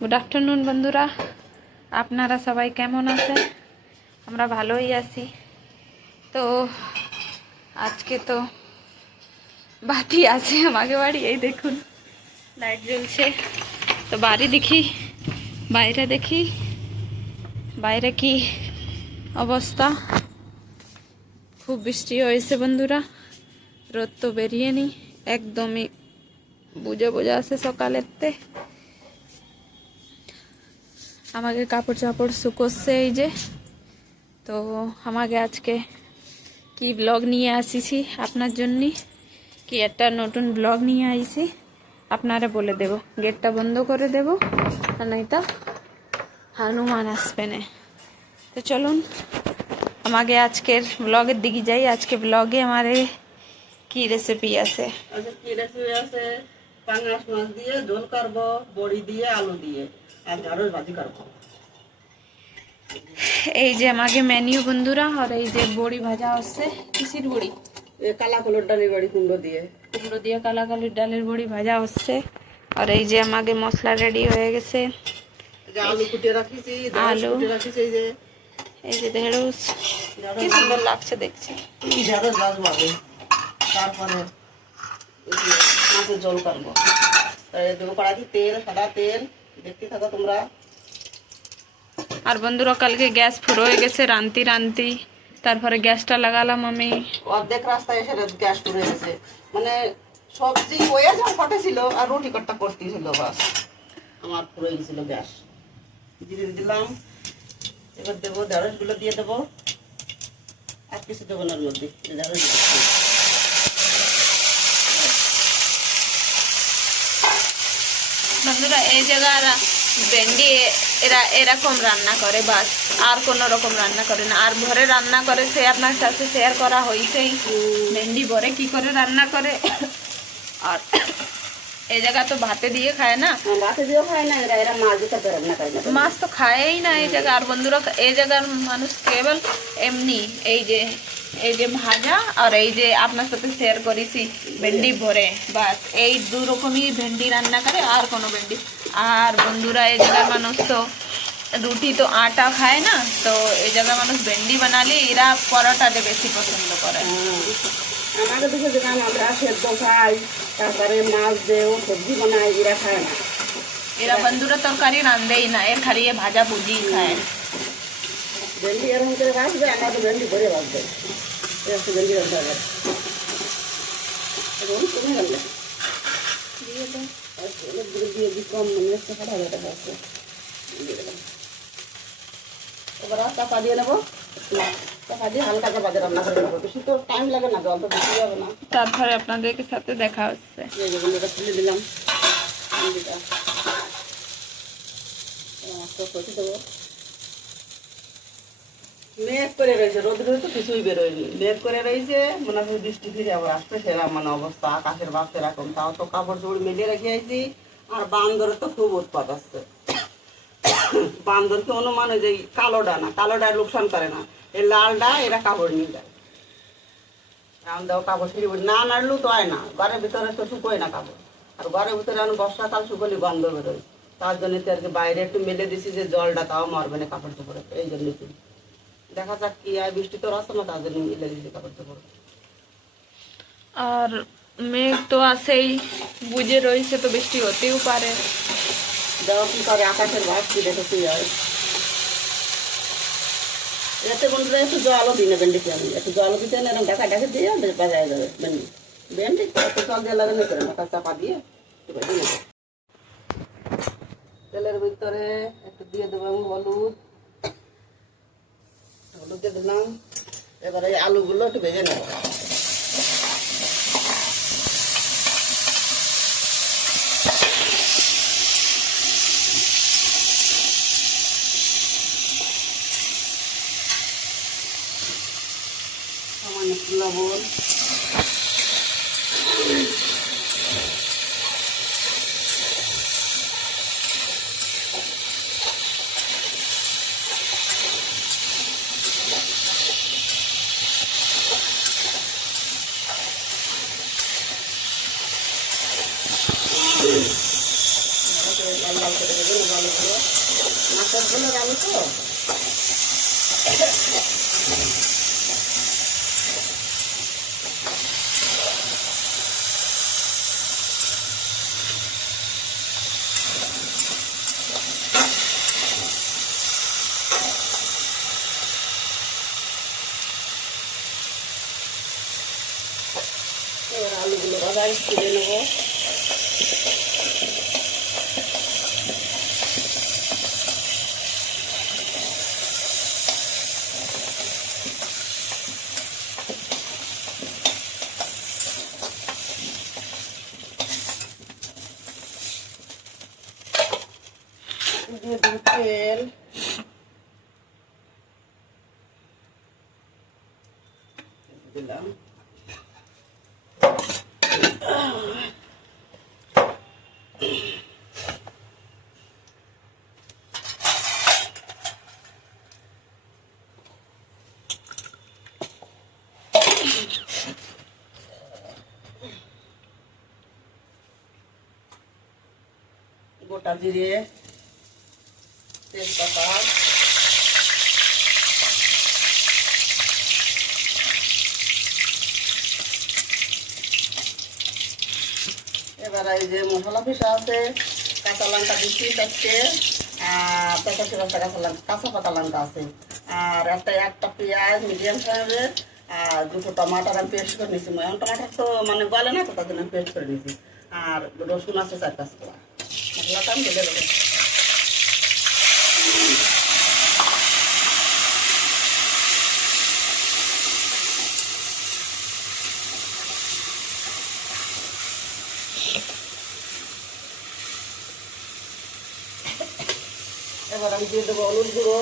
Good afternoon বন্ধুরা, আপনারা সবাই কেমন আছেন? আমরা ভালোই আছি। তো আজকে তো বাতি আছে আমাকে বাড়ি, এই দেখুন লাইট জ্বলছে। তো বাড়ি দেখি, বাইরে দেখি বাইরে কি অবস্থা। খুব বৃষ্টি হয়েছে বন্ধুরা, রোদ তো বেরিয়ে নি, একদমই বুঝে বুঝে আছে সকালেরতে। আমাকে কাপড় চাপড় শুকোচ্ছে এই যে। তো আমাকে আজকে কি ব্লগ নিয়ে আসিছি আপনার জন্য, কি একটা নতুন ব্লগ নিয়ে আইছি আপনারা বলে দেব। গেটটা বন্ধ করে দেব, আর নয়তো হনুমান আসবে না। তো চলুন আমাকে আজকের ব্লগের দিকে যাই। আজকে ব্লগে আমার কি রেসিপি আছে? আচ্ছা, কি রেসিপি আছে? পাঙ্গাস মাছ দিয়ে ঝোল করব, বড়ি দিয়ে, আলু দিয়ে, আর ঢেঁড়স ভাজি করব। এই যে আমাকে মেনিউ বন্ধুরা, আর এই যে বড়ি ভাজা হচ্ছে। কিসির বড়ি? এই কালা কলর ডালের বড়ি, কুমড়ো দিয়ে। কুমড়ো দিয়ে কালা কালির ডালের বড়ি ভাজা হচ্ছে। আর এই যে আমাকে মশলা রেডি হয়ে গেছে। এই যে আলু কুটে রাখিছি, ঢেঁড়স কুটে রাখিছি। এই যে ঢেঁড়স, কি সুন্দর লাগছে দেখছি। ঢেঁড়স ভাজবো আগে, তারপরে এই যে মাছের ঝোল করবো। তাই দেবো কড়াইতে তেল, সাদা তেল, দেখতে থাকো তোমরা। আর বন্ধুরা কালকে গ্যাস ফুরো হয়ে গেছে রান্তি রান্তি, তারপরে গ্যাসটা লাগালাম আমি। অর্ধেক রাস্তায় এসে গ্যাস পুড়ে গেছে, মানে সবজি হয়ে যা ফাটেছিল আর রুটি কট্টা করতেছিল, বাস আমার পুড়ে গেছিল গ্যাস। জিরে দিলাম, এবার দেবো ঢেঁড়স গুলো দিয়ে দেবো, আর কিছু দেবো না, মধ্যে ঢেঁড়স বন্ধুরা এই জায়গার ভেন্ডি এরা এরকম রান্না করে, বাস আর কোনো রকম রান্না করে না। আর ভরে রান্না করে সে আপনার সাথে শেয়ার করা হয়েছেই, ভেন্ডি ভরে কি করে রান্না করে। আর এই জায়গা তো ভাতে দিয়ে খায় না, ভাতে দিয়েও খায় না, এরা মাছ দিয়ে রান্না করে না, মাছ তো খায়ই না এই জায়গা। আর বন্ধুরা এই জায়গার মানুষ কেবল এমনি এই যে ভাজা আর এই যে আপনার সাথে শেয়ার করেছি ভেন্ডি ভরে, বাস এই দু রকমই ভেন্ডি রান্না করে, আর কোনো ভেন্ডি। আর বন্ধুরা এই জায়গার মানুষ তো রুটি তো আটা খায় না, তো এই জায়গার মানুষ ভেন্ডি বানালে এরা পরোটাতে বেশি পছন্দ করে। আমাদের দেশে যেমন আমরা সেদ্ধ খাই, তারপরে মাছ দেও সবজি বানাই, এরা খায় না। এরা বন্ধুরা তরকারি রান্ধেই না, এর খালি ভাজা ভুজি খায়। ভেন্ডি এরকম করে ভাজবে, আমরা তো ভেন্ডি ভরে ভাজবে, এরকম ভেন্ডি রান্না হবে। এখন কমে গেল দিয়ে দাও, দিয়ে দিই কম, মেসে খাটা হয়ে যাচ্ছে। এবার চাপা দিয়ে নেবো, চাপা দিয়ে হালকা চাপা দিয়ে রান্না করে নেবো, বেশি তো টাইম লাগে না, জল তো বেশি যাবে না। তারপরে আপনাদের সাথে দেখা হচ্ছে। এই যে এটা তুলে দিলাম, ভেন্ডিটা কষে দেবো। মেঘ করে রয়েছে, রোদ তো কিছুই বেরোয়নি, মেঘ করে রয়েছে, মনে হয় বৃষ্টি ফিরে আবার আসবে, সেরকম মানে অবস্থা, আকাশের ভাব সেরকম। তাও তো কাপড় চোপড় মেলে রেখে আইছি। আর বান্দরের তো খুব উৎপাত আসছে। বান্দরকে অনুমান ওই যে কালোটা না, কালোটা লোকসান করে না, এই লালটা এরা কাপড় নিয়ে যায়। এখন দেখো কাপড় সিঁড়ি না নাড়লেও তো হয় না, ঘরের ভিতরে তো শুকোয় না কাপড়। আর ঘরের ভিতরে এখন বর্ষাকাল শুকোলে গন্ধ বেরোয়, তার জন্য তো আর কি বাইরে একটু মেলে দিছি যে জলটা তাও মারবে না কাপড় চোপড়ে, এই জন্য দেখা যাক কি আর, বৃষ্টি তো আসছে না, তার জন্য মিলে দিছি কাপড় চোপড়। আর মেঘ তো আছেই, বুঝে রয়েছে, তো বৃষ্টি হতেও পারে। দেওয়া কি করে আকাশের ভাব কি দেখেছি আর। এতে বন্ধুরা একটু জলও দিই না ভেন্ডিকে, আমি একটু জলও দিতে না, এরকম ঢাকা ঢাকা দিয়ে বাজায় যাবে ভেন্ডি। ভেন্ডি একটু জল দিয়ে লাগানো করে মাথা চাপা দিয়ে তেলের ভিতরে একটু দিয়ে দেবো আমি হলুদ, হলুদ দিয়ে দিলাম। এবারে এই আলুগুলো একটু ভেজে নেব। সামান্য একটু লবণ, লাল লাল করে দেবেন আলুগুলো, মাছের ঝোলের আলু তো। এবার আলুগুলো বাজার তুলে নেবো। দিয়ে দেবো তেল, দিলাম গোটা জিরে, তেজপাতা, এবার এই যে মশলা পিসা আছে, কাঁচা লঙ্কা দিচ্ছি চারটে, আর পেঁচা কাঁচা লঙ্কা, কাঁচা পাকা লঙ্কা আছে, আর একটা পেঁয়াজ মিডিয়াম সাইজের, আর দুটো টমাটার আমি পেস্ট করে নিয়েছি। এখন টমাটার তো মানে গলে না, তো তার জন্য আমি পেস্ট করে নিয়েছি। আর রসুন আছে 4-5 কোয়া। মশলাটা আমি ঢেলে দেবো। এবার আমি দিয়ে দেবো হলুদ গুঁড়ো,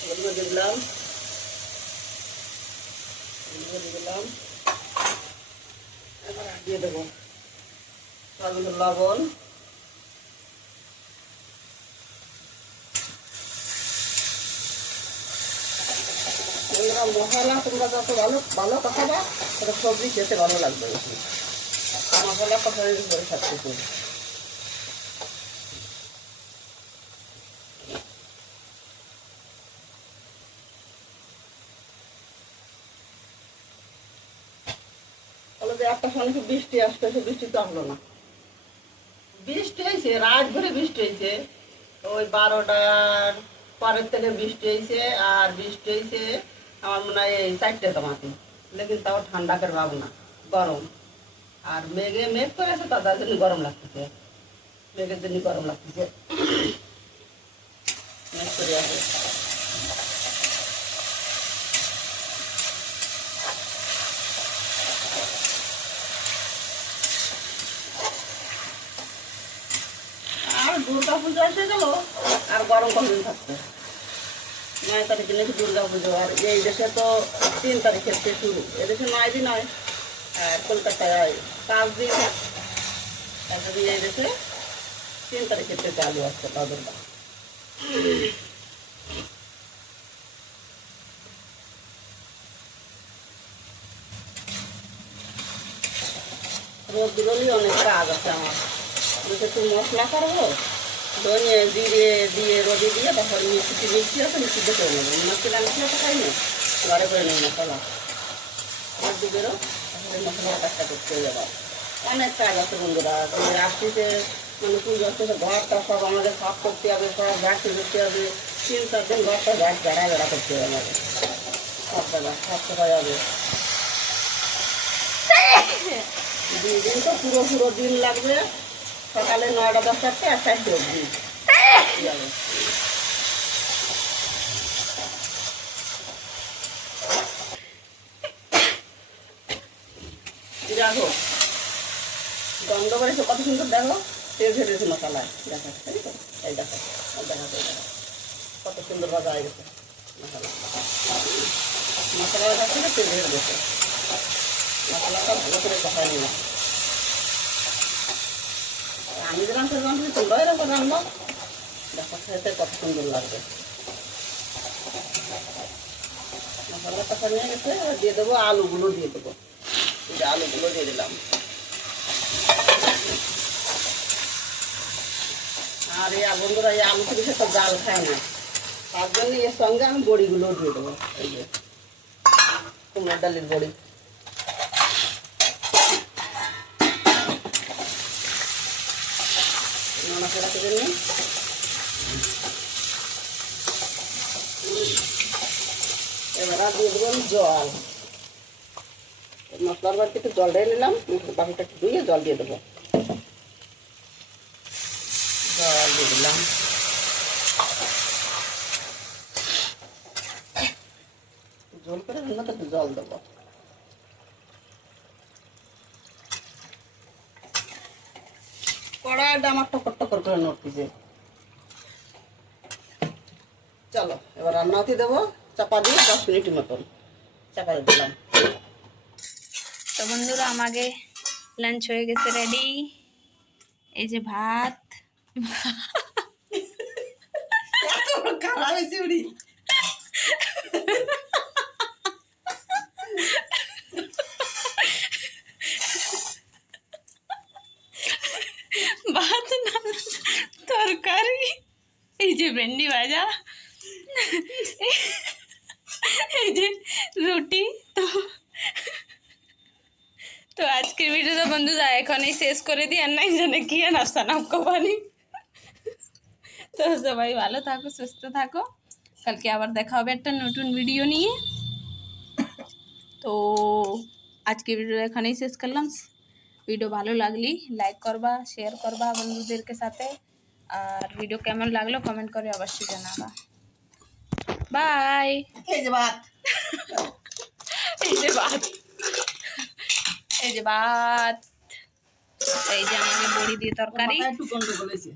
হলুদ গুঁড়ো দিলাম, এবার দিয়ে দেবো স্বাদ লবণ, মশলা তোমরা যত ভালো ভালো কষাবা তত সবজি খেতে ভালো লাগবে। মশলা কষাই করে থাকতেছি। একটা সময় বৃষ্টি আসতে, বৃষ্টি তো আসলো না। বৃষ্টি হয়েছে, রাত ভরে বৃষ্টি হয়েছে, ওই 12টার পরের থেকে বৃষ্টি হয়েছে। আর বৃষ্টি হয়েছে আমার মনে হয় এই 4টে তোমাতে, লেকিন তাও ঠান্ডা করে ভাব না, গরম। আর মেঘ করে আছে, তার জন্য গরম লাগতেছে, মেঘের জন্য গরম লাগতেছে, মেঘ করে আছে। দুর্গা পুজো এসে গেল, আর গরম কতদিন থাকবে? 9 তারিখে নাকি দুর্গা পুজো। আর এই দেশে তো 3 তারিখে শুরু, এদেশে 9 দিন হয়, আর কলকাতায় 5 দিন হয়। তারপরে এই দেশে 3 তারিখের থেকে চালু আসছে দুর্গা। রোদ দিলেই অনেক কাজ আছে আমার। একটু মশলা করবো, ধনিয়া জিরে দিয়ে রোদে দিয়ে, তারপর মিষ্টি আছে মিষ্টিতে করে নেবো। মশলা মশলা তো খাই না, ঘরে করে নেবো মশলা রোদ দিবেরও, তারপরে মশলা কাজটা করতে যাবো। অনেক কাজ আছে বন্ধুরা। আসছে মানে পুজো আসছে, ঘরটা সব আমাদের সাফ করতে হবে, সব ঘাটতে করতে হবে। 3-4 দিন ঘরটা ঘাট বেড়া করতে হবে আমাদের, সব জায়গা সাফ সাফাই হবে। 2 দিন তো পুরো দিন লাগবে, সকালে 9টা-10টাতে আর 4টে অবধি দেখো গন্ধ করেছে কত সুন্দর। দেখো তেল ঝেড়েছে মশলায়, দেখা এই দেখো কত সুন্দর ভাজা হয়ে গেছে মশলা থাকছে, তেল ঝেড়ে গেছে। মশলাটা ভালো করে কষাই নিলাম। আমি যেরকম সেরকম তোমরা এরকম রান্না দেখো, খেতে কত সুন্দর লাগবে। মশলা কষা নিয়ে গেছে, এবার দিয়ে দেবো আলুগুলো, দিয়ে দেবো। আলুগুলো দিয়ে দিলাম। আর এই বন্ধুরা এই আলু থেকে সব জাল খায় না, তার জন্য এর সঙ্গে আমি বড়িগুলো দিয়ে দেবো। এই যে কুমড়োর ডালের বড়ি, মশলা করে নিই। এবার আর দিয়ে দেবো জল। মশলার বাড়িতে একটু জল দিয়ে নিলাম, বাকিটা একটু ধুয়ে জল দিয়ে দেবো। জল দিয়ে দিলাম। জল করে রান্না তো একটু জল দেবো। কড়াইটা আমার টকর টকর করে নড়তেছে। চলো এবার রান্না হতে দেবো, চাপা দিয়ে 10 মিনিটের মতন চাপা দিয়ে দিলাম। তো বন্ধুরা আমাকে লাঞ্চ হয়ে গেছে রেডি। এই যে ভাত, খারাপ হয়েছে উড়ি। ভাত না তরকারি, এই যে ভেন্ডি ভাজা, এই যে রুটি। তো তো আজকের ভিডিওটা বন্ধুরা এখনই শেষ করে দিই, আর নাই জানে কি নাস্তা নাম কবানি। তো সবাই ভালো থাকো, সুস্থ থাকো, কালকে আবার দেখা হবে একটা নতুন ভিডিও নিয়ে। তো আজকে ভিডিও এখানেই শেষ করলাম। ভিডিও ভালো লাগলি লাইক করবা, শেয়ার করবা বন্ধুদেরকে সাথে, আর ভিডিও কেমন লাগলো কমেন্ট করে অবশ্যই জানাবা। বাই। এই যে ভাত, এই যে ভাত, এই যে ভাত, এই যে আমাকে বড়ি দিয়ে তরকারি। একটু গন্ডগোল হয়েছে।